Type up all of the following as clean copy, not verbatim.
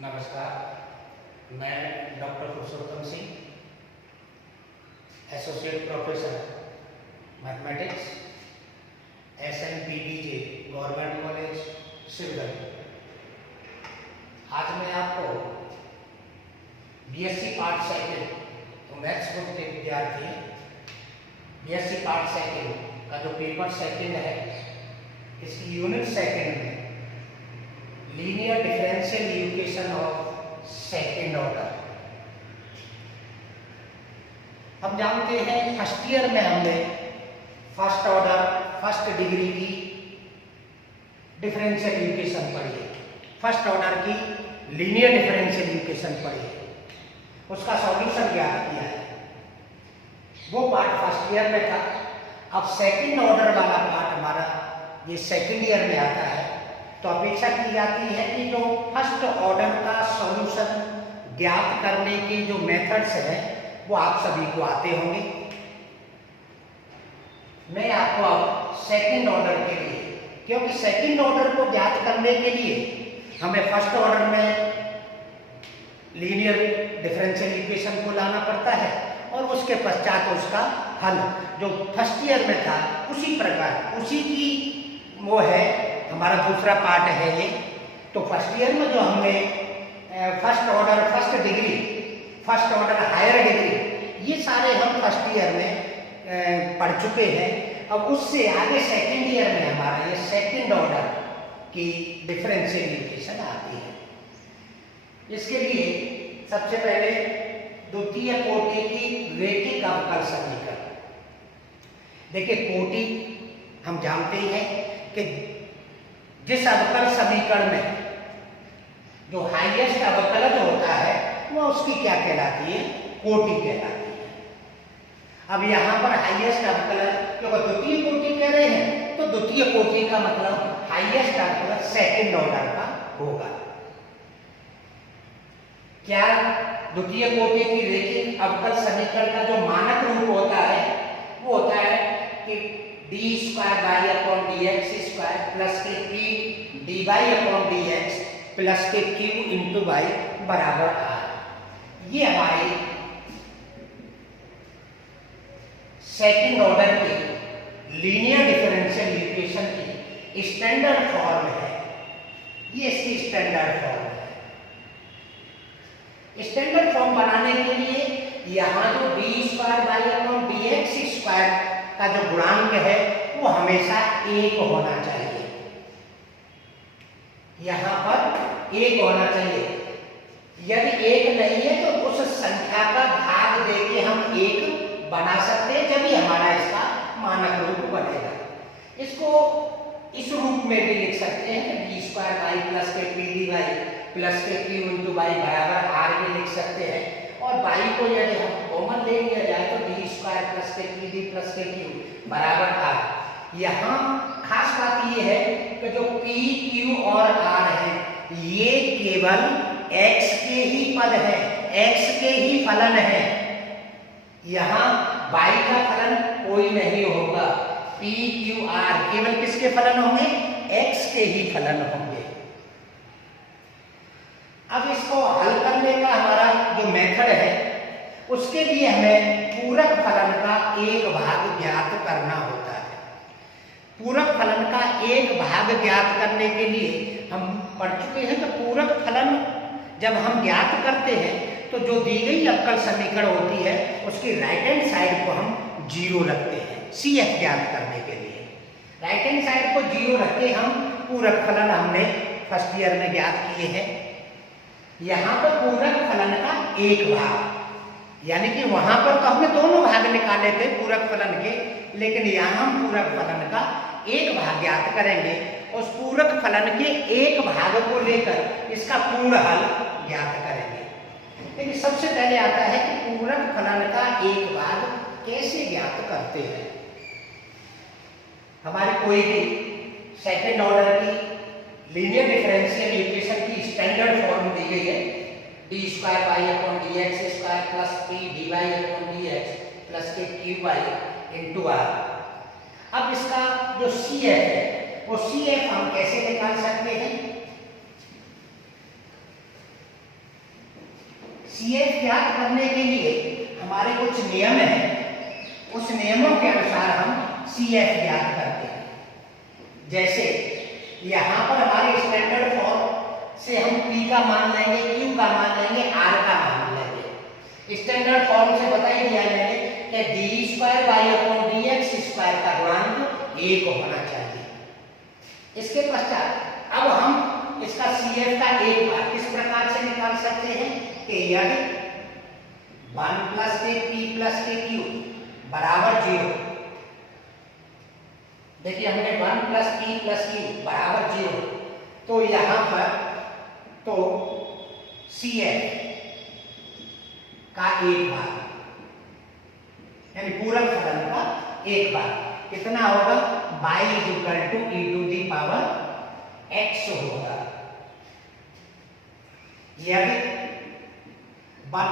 नमस्कार, मैं doctor Purushottam Singh, associate professor mathematics, SNPBJ government college Shivgarh. आज मैं आपको BSc पार्ट सेकेंड, तो मैथ्स ग्रुप के विद्यार्थी BSc पार्ट सेकेंड का जो पेपर सेकेंड है, इसकी यूनिट सेकेंड में linear differential equation of second order. हम जानते हैं फर्स्ट ईयर में हमने फर्स्ट ऑर्डर फर्स्ट डिग्री की डिफरेंशियल इक्वेशन पढ़ी है, फर्स्ट ऑर्डर की लीनियर डिफरेंशियल इक्वेशन पढ़ी है, उसका सॉल्यूशन ज्ञात किया है। वो पार्ट फर्स्ट ईयर में था। अब सेकेंड ऑर्डर वाला पार्ट हमारा ये सेकेंड ईयर में आता है, तो अपेक्षा की जाती है कि जो फर्स्ट ऑर्डर का सॉल्यूशन ज्ञात करने के जो मेथड्स हैं वो आप सभी को आते होंगे। मैं आपको अब सेकंड ऑर्डर के लिए, क्योंकि सेकंड ऑर्डर को ज्ञात करने के लिए हमें फर्स्ट ऑर्डर में लीनियर डिफरेंशियल इक्वेशन को लाना पड़ता है और उसके पश्चात उसका हल जो फर्स्ट ईयर में था उसी प्रकार उसी की वो है हमारा दूसरा पार्ट है ये। तो फर्स्ट ईयर में जो हमने first order first degree first order higher degree ये सारे हम फर्स्ट ईयर में पढ़ चुके हैं। अब उससे आगे सेकंड ईयर में हमारा ये सेकंड ऑर्डर की डिफरेंशियल इक्वेशन आती है। इसके लिए सबसे पहले द्वितीय कोटि की रैखिक अवकल समीकरण। देखिए कोटि हम जानते हैं कि जिस अवकल समीकरण में जो हाईएस्ट अवकलज होता है वो उसकी क्या कहलाती है, कोटि कहलाती है। अब यहाँ पर हाईएस्ट अवकलज क्योंकि द्वितीय कोटि कह रहे हैं तो द्वितीय कोटि का मतलब हाईएस्ट अवकलज सेकंड ऑर्डर का होगा। क्या द्वितीय कोटि की रैखिक अवकल समीकरण का जो मानक रूप होता है वो होता है कि d² by upon dx square plus के p dy upon dx plus के q इंटू बाई बराबर r। ये हमारे सेकंड ऑर्डर के लीनियर डिफरेंशियल इक्वेशन की स्टैंडर्ड फॉर्म है। ये इसकी स्टैंडर्ड फॉर्म है। स्टैंडर्ड फॉर्म बनाने के लिए यहाँ जो d² by upon dx square का जो गुणांक है वो हमेशा एक होना चाहिए। यहाँ पर एक होना चाहिए। यदि एक नहीं है तो उस संख्या का भाग देके हम एक बना सकते हैं, जब भी हमारा इसका मानक रूप बनेगा। इसको इस रूप में भी लिख सकते हैं कि d² बाई प्लस के p dy प्लस के q इंटू बाई बराबर r भी लिख सकते हैं। और बाई को यदि हम कॉमन ले लिया जाए तो d² प्लस के p d प्लस के q बराबर r। यहाँ खास बात ये है कि जो p q और r है ये केवल x के ही पद है, x के ही फलन है। यहाँ y का फलन कोई नहीं होगा। p q r केवल किसके फलन होंगे, x के ही फलन होंगे। अब इसको हल करने का हमारा जो मेथड है उसके लिए हमें पूरक फलन का एक भाग ज्ञात करना होता है। पूरक फलन का एक भाग ज्ञात करने के लिए हम पढ़ चुके हैं कि पूरक फलन जब हम ज्ञात करते हैं तो जो दी गई अवकल समीकरण होती है उसकी राइट हैंड साइड को हम 0 रखते हैं। CF ज्ञात करने के लिए राइट हैंड साइड को 0 रख के हम पूरक फलन हमने फर्स्ट ईयर में ज्ञात किए हैं। यहाँ पर पूरक फलन का एक भाग, यानी कि वहां पर तो हमने दोनों भाग निकाले थे पूरक फलन के, लेकिन यहाँ हम पूरक फलन का एक भाग ज्ञात करेंगे। उस पूरक फलन के एक भाग को लेकर इसका पूर्ण हल ज्ञात करेंगे। लेकिन सबसे पहले आता है कि पूरक फलन का एक भाग कैसे ज्ञात करते हैं। हमारी कोई भी सेकेंड ऑर्डर की लीनियर डिफरेंशियल इक्वेशन की स्टैंडर्ड फॉर्म दी गई है d² by upon dx square plus p dy upon dx plus के q बाई इंटू r। अब इसका जो CF है वो CF हम कैसे निकाल सकते हैं। CF ज्ञात करने के लिए हमारे कुछ नियम हैं, उस नियमों के अनुसार हम CF ज्ञात करते हैं। जैसे यहाँ पर हमारे स्टैंडर्ड फॉर्म से हम P का मान लेंगे, Q का मान लेंगे, R का मान लेंगे। स्टैंडर्ड फॉर्म से बता ही दिया मैंने कि d2y/dx² का गुणांक 1 होना चाहिए। इसके पश्चात अब हम इसका CF का एक बार किस प्रकार से निकाल सकते हैं कि यदि 1 + k p + k q बराबर 0, देखिए हमने 1 + p + q बराबर 0, तो यहाँ पर तो CF का एक बार यानी पूरक फलन का एक बार कितना होगा, y = e⁻x होगा। यदि 1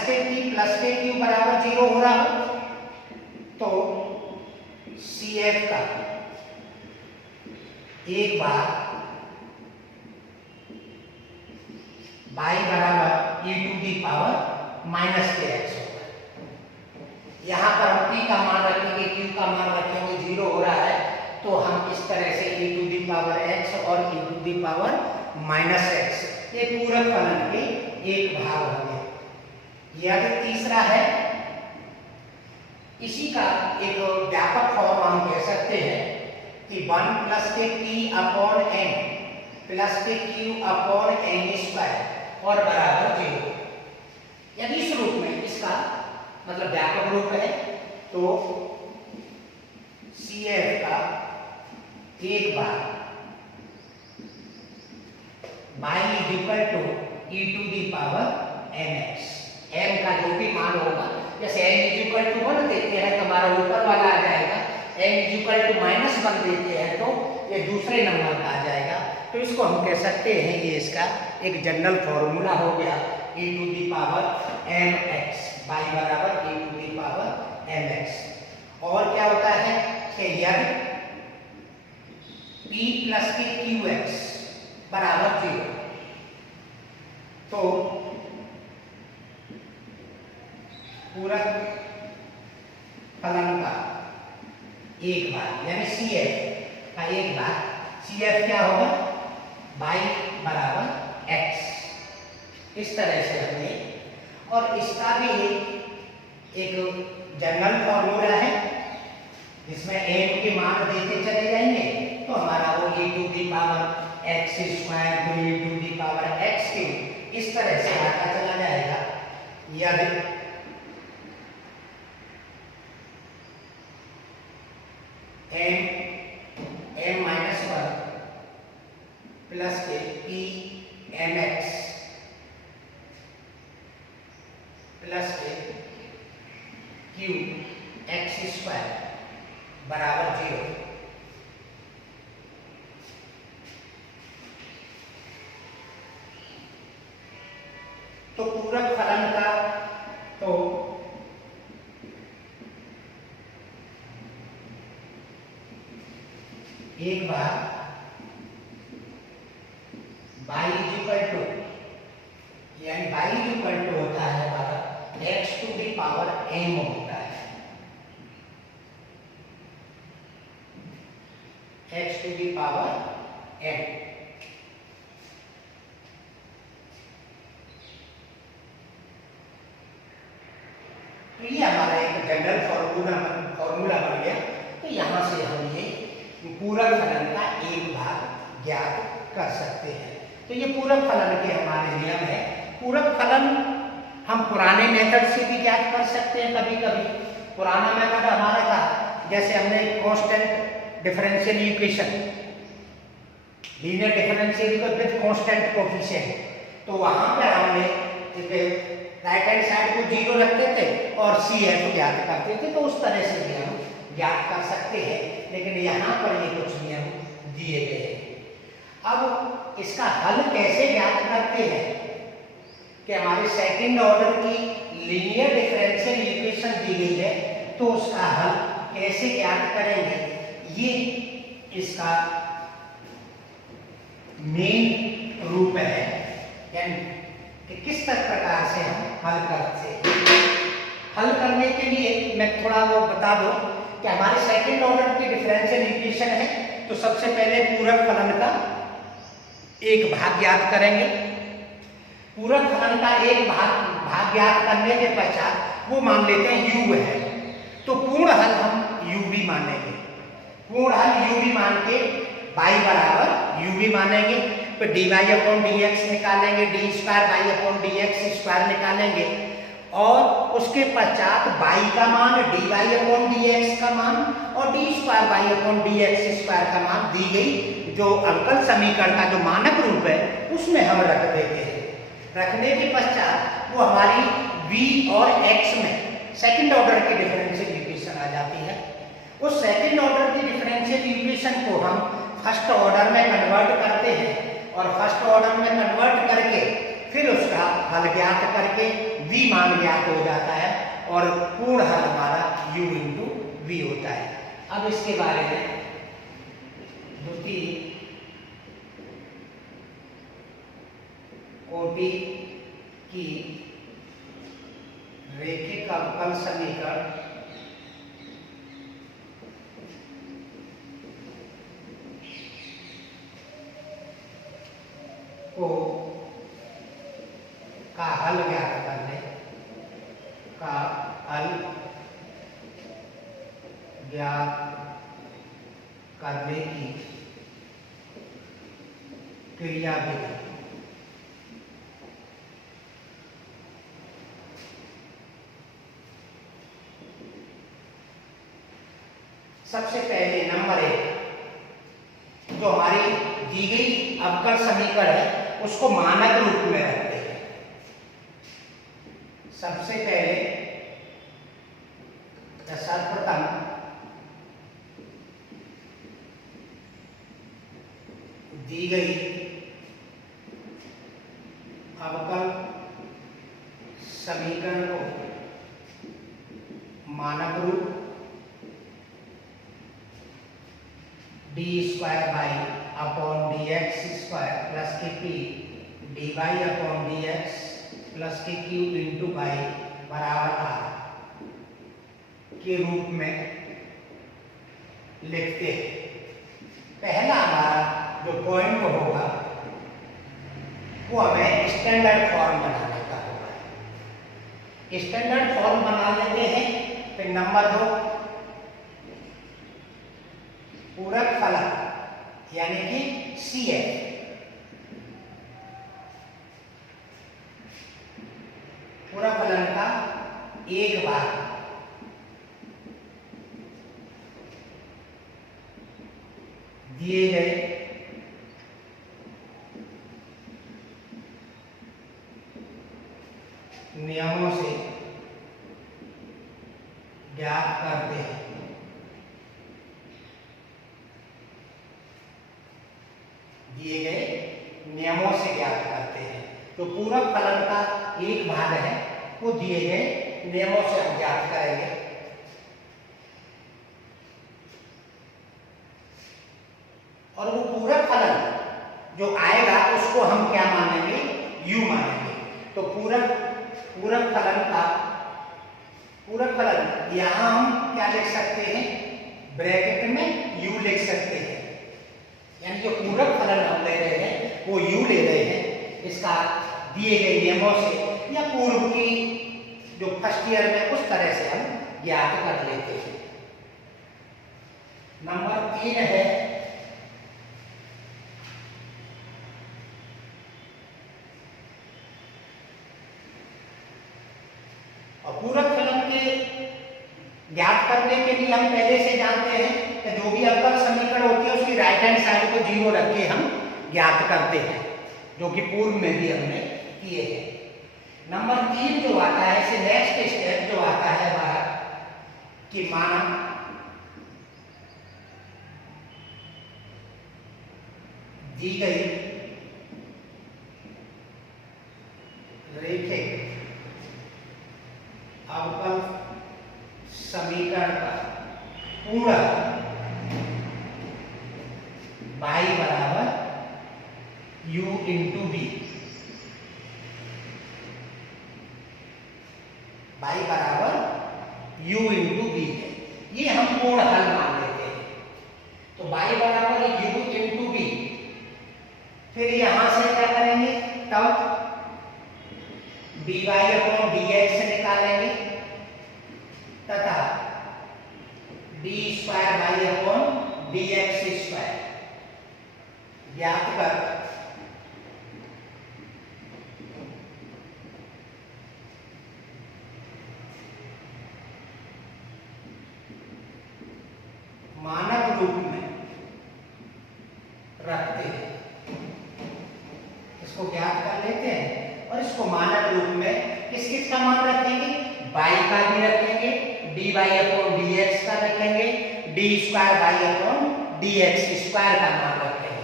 - kp + kq बराबर 0 हो रहा हो तो CF का एक बार y बराबर e⁻−kx होगा। यहाँ पर हम p का मान रखेंगे, q का मान रखेंगे, 0 हो रहा है तो हम इस तरह से e⁻x और e⁻−x ये पूरक फलन के एक भाग होंगे। यदि तीसरा है, इसी का एक व्यापक फॉर्म हम कह सकते हैं कि 1 + kp/n + kq/n² और बराबर 0। यदि इस रूप में इसका मतलब व्यापक रूप है तो CF का एक बार y = e⁻mx, m का जो भी मान होगा, जैसे n = 1 देते हैं तो हमारा ऊपर वाला आ जाएगा, n = -1 देते हैं तो ये दूसरे नंबर का आ जाएगा। तो इसको हम कह सकते हैं ये इसका एक जनरल फॉर्मूला हो गया e⁻mx, y बराबर e⁻mx। और क्या होता है कि यदि p + kqx बराबर 0 तो पूरक फलन का एक बार यानी CF का एक बार, CF क्या होगा, y बराबर x। इस तरह से हमने, और इसका भी एक जनरल फॉर्मूला है जिसमें m के मान देते चले जाएंगे तो हमारा वो e⁻x² इस तरह से आता चला जाएगा। यदि m-1 प्लस के p(mx) प्लस के q(x² बराबर 0। तो पूरक फलन का तो एक बार y यानी y होता है हमारा x⁻m होता है, x⁻m। तो ये हमारा एक जनरल फॉर्मूला बन गया। तो यहाँ से हम ये पूरक फलन का एक भाग ज्ञात कर सकते हैं। तो ये पूरक फलन के हमारे नियम है। पूरक फलन हम पुराने मेथड से भी ज्ञात कर सकते हैं। कभी कभी पुराना मेथड हमारा था, जैसे हमने constant differential equation, linear differential with constant coefficient, तो वहां पर हमने राइट हैंड साइड को 0 रखते थे और CF ज्ञात करते थे। तो उस तरह से भी हम ज्ञात कर सकते हैं, लेकिन यहाँ पर ये कुछ नियम दिए गए हैं। अब इसका हल कैसे ज्ञात करते हैं कि हमारे सेकंड ऑर्डर की लीनियर डिफरेंशियल इक्वेशन दी गई है, तो उसका हल कैसे ज्ञात करेंगे, ये इसका मेन रूप है। यानी कि किस प्रकार से हम हल करते हैं। हल करने के लिए मैं थोड़ा वो बता दूं कि हमारे सेकंड ऑर्डर की डिफरेंशियल इक्वेशन है, तो सबसे पहले पूरक फलन का एक भाग ज्ञात करेंगे। पूरक फलन का एक भाग ज्ञात करने के पश्चात वो मान लेते हैं u है, तो पूर्ण हल हम u भी मानेंगे। पूर्ण हल u भी मान के y बराबर u भी मानेंगे, तो dy अपॉन dx निकालेंगे, D square y upon dx square निकालेंगे, और उसके पश्चात y का मान dy अपॉन dx का मान और D square y upon dx square का मान दी गई जो अवकल समीकरण का जो मानक रूप है उसमें हम रख देते हैं। रखने के पश्चात वो हमारी v और x में सेकंड ऑर्डर की डिफरेंशियल इक्वेशन आ जाती है। उस सेकंड ऑर्डर की डिफरेंशियल इक्वेशन को हम फर्स्ट ऑर्डर में कन्वर्ट करते हैं, और फर्स्ट ऑर्डर में कन्वर्ट करके फिर उसका हल ज्ञात करके v मान ज्ञात हो जाता है, और पूर्ण हल हमारा u इंटू v होता है। अब इसके बारे में द्वितीय कोटि की रैखिक अवकल समीकरण को का हल ज्ञात करने का हल ज्ञात करने की क्रिया विधि। सबसे पहले नंबर 1 जो हमारी दी गई अवकल समीकरण है उसको मानक रूप में रखते हैं। सबसे पहले सर्वप्रथम दी गई अवकल समीकरण को मानक रूप D square y upon D X square plus के P D Y upon D X plus के क्यू इंटू वाई बराबर आर के रूप में लिखते हैं। पहला हमारा जो पॉइंट होगा वो हमें स्टैंडर्ड फॉर्म बनाने का होगा। स्टैंडर्ड फॉर्म बना लेते हैं। फिर नंबर 2 पूरक फलन यानी कि CF पूरक फलन का एक भाग दिए गए नियमों से ज्ञात करते हैं। दिए गए नियमों से ज्ञात करते हैं। तो पूरक फलन का एक भाग है वो दिए गए नियमों से हम ज्ञात करेंगे। और वो पूरक फलन जो आएगा उसको हम क्या मानेंगे, u मानेंगे। तो पूरक फलन यहां हम क्या लिख सकते हैं, ब्रैकेट में u लिख सकते हैं। यानी जो पूरक फलन हम ले रहे हैं वो u ले रहे हैं, इसका दिए गए नियमों से या पूर्व की जो फर्स्ट ईयर में उस तरह से हम ज्ञात कर लेते हैं। नंबर 3 है और पूरक फलन के ज्ञात करने के लिए हम पहले से जानते हैं कि जो भी अवकल समीकरण होती है उसकी राइट हैंड साइड को 0 रख के हम ज्ञात करते हैं, जो कि पूर्व में भी हमने किए हैं। नंबर 3 जो आता है, इसे नेक्स्ट स्टेप जो आता है हमारा कि माना दी गई रैखिक अवकल समीकरण का पूरा y बराबर u इंटू बी y बराबर u इंटू बी है, ये हम पूर्ण हल मान लेते हैं। तो y बराबर u इंटू बी, फिर यहां से क्या करेंगे, तब dy अपॉन dx निकालेंगे तथा d square y upon dx square ज्ञात कर मानक रूप में रखते हैं। इसको ज्ञात कर लेते हैं और इसको मानक रूप में किस किस का मान रखेंगे, y का भी रखेंगे, dy अपॉन dx का रखेंगे, d square y upon dx square का मान रखेंगे।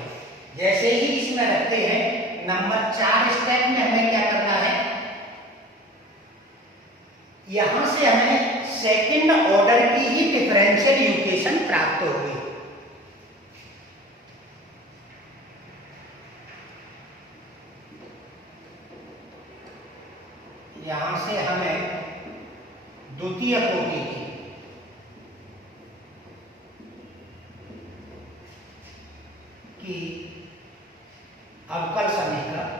जैसे ही इसमें रखते हैं, नंबर 4 स्टेप में हमें क्या करना है, यहां से हमें सेकंड ऑर्डर की ही डिफरेंशियल इक्वेशन प्राप्त होगी। यहां से हमें द्वितीय कोटि की अवकल समीकरण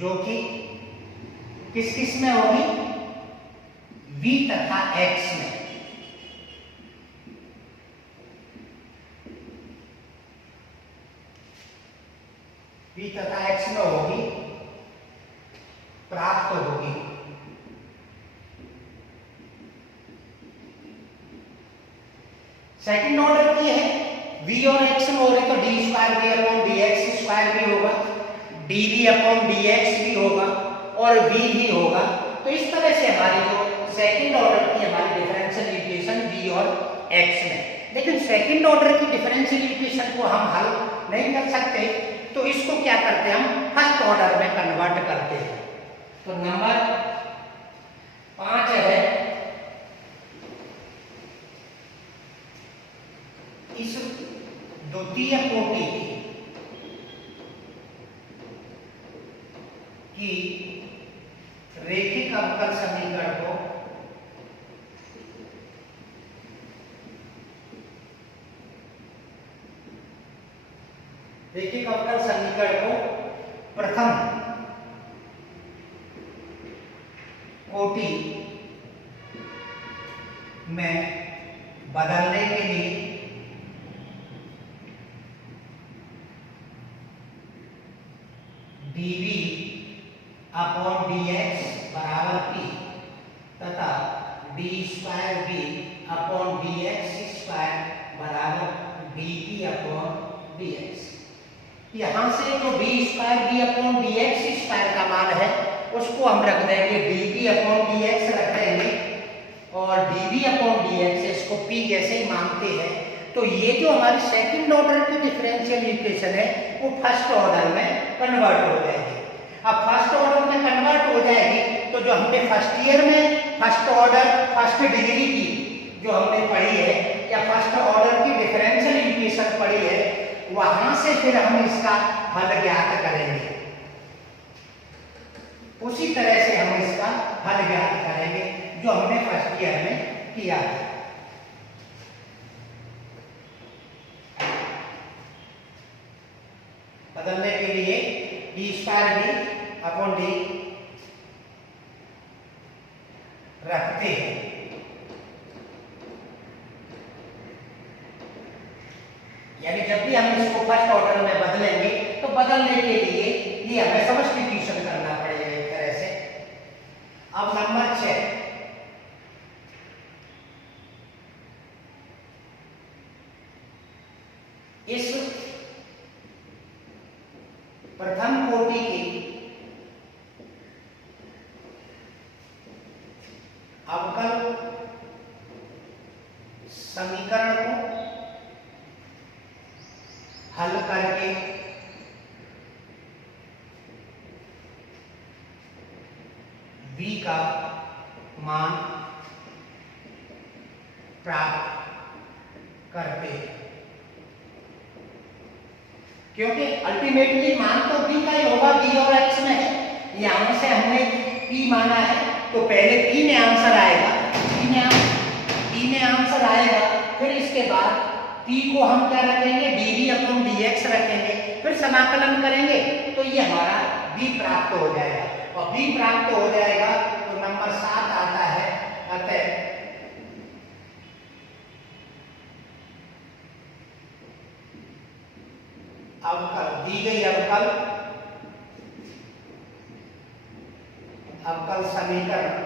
जो कि किस किस में होगी, v तथा x में। v तथा x में होगी, प्राप्त होगी। सेकंड ऑर्डर की है, v और x में हो रही तो d square v upon dx square भी होगा, dv अपॉन dx भी होगा और v भी होगा। तो इस तरह से हमारी जो सेकंड ऑर्डर की हमारी डिफरेंशियल इक्वेशन v और x में, लेकिन सेकंड ऑर्डर की डिफरेंशियल इक्वेशन को हम हल नहीं कर सकते, तो इसको क्या करते हैं, हम फर्स्ट ऑर्डर में कन्वर्ट करते हैं। तो नंबर 5 है, इस द्वितीय कोटि की रेखिक अवकल समीकरण को प्रथम कोटि में बदलने के लिए dv अपॉन dx बराबर p तथा d square v upon dx square बराबर dt अपॉन dx। यहां से जो b square v upon dx square का मान है उसको हम रख देंगे dt अपॉन dx रख देंगे और dv अपॉन dx इसको p जैसे ही मानते हैं। तो ये जो हमारी सेकंड ऑर्डर की डिफरेंशियल इक्वेशन है वो फर्स्ट ऑर्डर में कन्वर्ट हो जाएगी। अब फर्स्ट ऑर्डर में कन्वर्ट हो जाएगी तो जो हमने फर्स्ट ईयर में फर्स्ट ऑर्डर फर्स्ट डिग्री की जो हमने पढ़ी है या फर्स्ट ऑर्डर की डिफरेंशियल इक्वेशन पढ़ी है, वहां से फिर हम इसका हल ज्ञात करेंगे। उसी तरह से हम इसका हल ज्ञात करेंगे जो हमने फर्स्ट ईयर में किया है। बदलने के लिए d square v upon d रखते हैं। यानी जब भी हम इसको फर्स्ट ऑर्डर में बदलेंगे तो बदलने के लिए ये हमें सब्स्टिट्यूशन करना पड़ेगा एक तरह से। अब नंबर 6, इस प्रथम कोटि की अवकल समीकरण को हल करके v का मान प्राप्त करते हैं, क्योंकि अल्टीमेटली मान तो p का ही होगा, v और x में है। यहाँ से हमने p माना है तो पहले p में आंसर आएगा, p में आंसर आएगा, फिर इसके बाद p को हम क्या रखेंगे, dv/dx रखेंगे, फिर समाकलन करेंगे तो ये हमारा b प्राप्त हो जाएगा। और b प्राप्त हो जाएगा तो नंबर 7 आता है। अतः अवकल दी गई अवकल समीकरण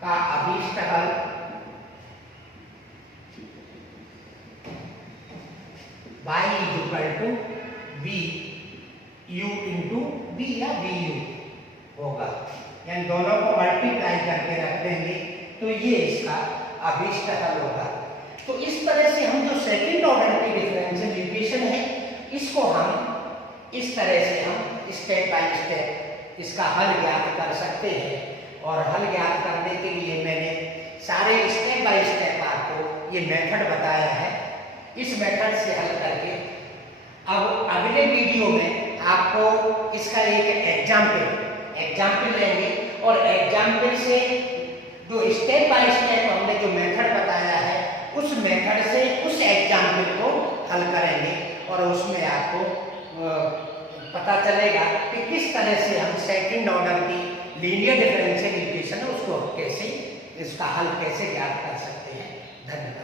का अभीष्ट हल y = b u into b या bu होगा, यानी दोनों को मल्टीप्लाई करके रख देंगे तो ये इसका अभीष्ट हल होगा। तो इस तरह से हम जो सेकंड ऑर्डर की डिफरेंशियल इक्वेशन है इसको हम इस तरह से हम स्टेप बाय स्टेप इसका हल ज्ञात कर सकते हैं। और हल ज्ञात करने के लिए मैंने सारे स्टेप बाय स्टेप आपको ये मेथड बताया है। इस मेथड से हल करके अब अगले वीडियो में आपको इसका एक एग्जाम्पल लेंगे और एग्जाम्पल से जो स्टेप बाय स्टेप हमने जो मेथड बताया है उस मेथड से उस एग्जाम्पल को हल करेंगे और उसमें आपको पता चलेगा कि किस तरह से हम सेकंड ऑर्डर की लीनियर डिफरेंशियल इक्वेशन है उसको कैसे, इसका हल कैसे ज्ञात कर सकते हैं। धन्यवाद।